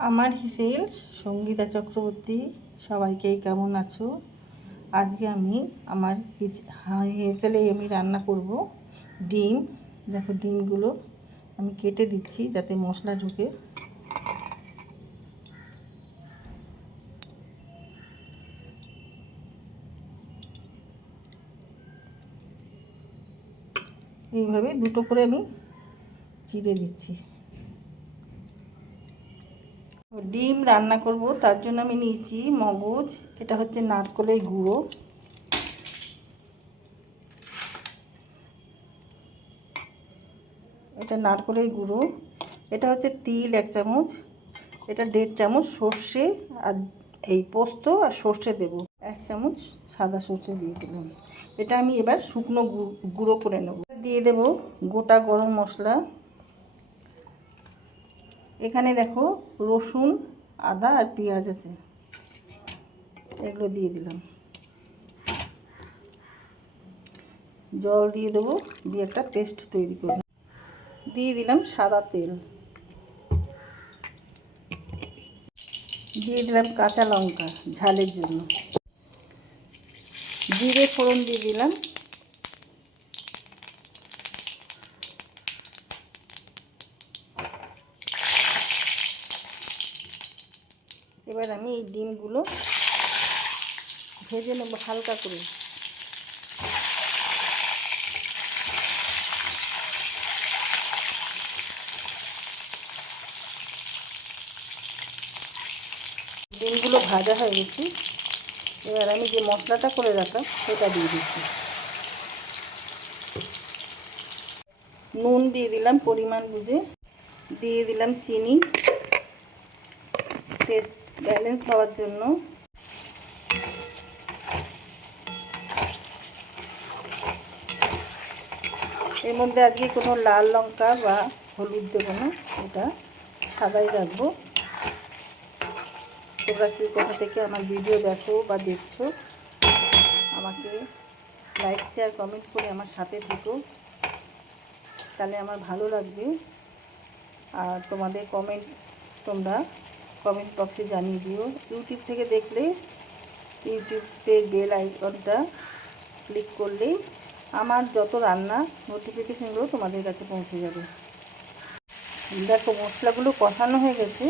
আমার হিসেল সঙ্গীতা চক্রবর্তী, সবাইকেই কেমন আছো? আজকে আমি আমার হেসেলে আমি রান্না করব ডিম। দেখো ডিমগুলো আমি কেটে দিচ্ছি যাতে মশলা ঢুকে। এইভাবে দুটো করে আমি চিড়ে দিচ্ছি। ডিম রান্না করব, তার জন্য আমি নিয়েছি মগজ, এটা হচ্ছে নারকেলের গুঁড়ো, এটা নারকেলের গুঁড়ো, এটা হচ্ছে তিল 1 চামচ, এটা 1.5 চামচ সর্ষে, আর এই পোস্ত আর সর্ষে দেব, 1 চামচ সাদা সর্ষে দিয়ে দিলাম। এটা আমি এবার শুকনো গুঁড়ো করে নেব। দিয়ে দেব গোটা গরম মশলা। এখানে দেখো রসুন, আদা আর পেঁয়াজ আছে, এগুলো দিয়ে দিলাম। জল দিয়ে দেবো, দিয়ে একটা পেস্ট তৈরি করব। দিয়ে দিলাম সাদা তেল, দিয়ে দিলাম কাঁচা লঙ্কা ঝালের জন্য, জিরে ফোড়ন দিয়ে দিলাম। এবার আমি এই ডিমগুলো ভেজে নেব হালকা করে। ডিমগুলো ভাজা হয়ে গেছে, এবার আমি যে মশলাটা করে রাখলাম সেটা দিয়ে দিচ্ছি। নুন দিয়ে দিলাম পরিমাণ বুঝে, দিয়ে দিলাম চিনি টেস্ট ব্যালেন্স হওয়ার জন্য। এর মধ্যে আজকে কোনো লাল লঙ্কা বা হলুদ দেবো না, এটা সাদাই রাখবো। তোমরা কি কোথা থেকে আমার ভিডিও দেখো বা দেখছো, আমাকে লাইক শেয়ার কমেন্ট করে আমার সাথে থেকো, তাহলে আমার ভালো লাগবে। আর তোমাদের কমেন্ট তোমরা কমেন্ট বক্সে জানিয়ে দিও। ইউটিউব থেকে দেখলে ইউটিউবের বেল আইকনটা ক্লিক করলেই আমার যত রান্না নোটিফিকেশানগুলো তোমাদের কাছে পৌঁছে যাবে। দেখো মশলাগুলো কষানো হয়ে গেছে,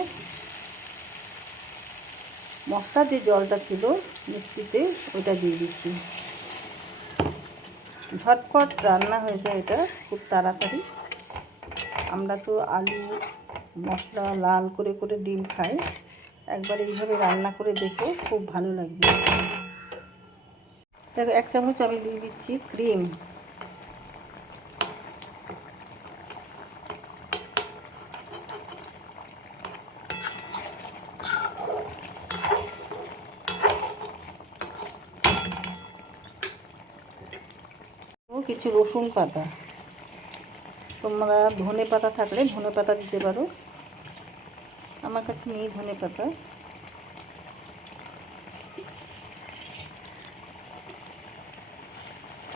মশলার যে জলটা ছিল মিক্সিতে ওটা দিয়ে দিচ্ছি। ঝটপট রান্না হয়ে যায় এটা খুব তাড়াতাড়ি। আমরা তো আলু মশলা লাল করে করে ডিম খাই, একবার এইভাবে রান্না করে দেখো, খুব ভালো লাগবে। দেখো 1 চামচ আমি দিয়ে দিচ্ছি ক্রিম, কিছু রসুন পাতা, তোমরা ধনে পাতা থাকলে ধনে পাতা দিতে পারো, আমার কাছে নেই ধনে পাতা।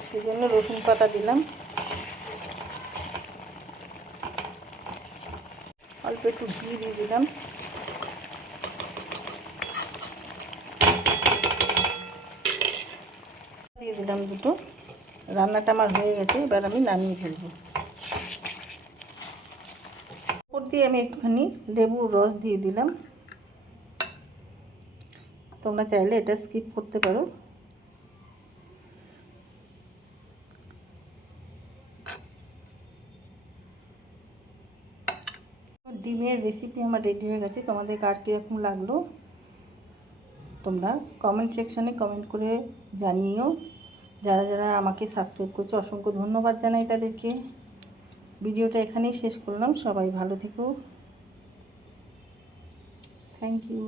সেজন্য রসুন পাতা দিলাম। অল্প একটু ঘি দিয়ে দিলাম। দিয়ে দিলাম দুটো। রান্নাটা আমার হয়ে গেছে, এবার আমি নামিয়ে ফেলবো। উপর দিয়ে আমি একটুখানি লেবুর রস দিয়ে দিলাম, তোমরা চাইলে এটা স্কিপ করতে পারো। ডিমের রেসিপি আমার রেডি হয়ে গেছে। তোমাদের কার কীরকম লাগলো তোমরা কমেন্ট সেকশানে কমেন্ট করে জানিও। যারা যারা আমাকে সাবস্ক্রাইব করছো অসংখ্য ধন্যবাদ জানাই তাদেরকে। ভিডিওটা এখানেই শেষ করলাম, সবাই ভালো থেকো, থ্যাংক ইউ।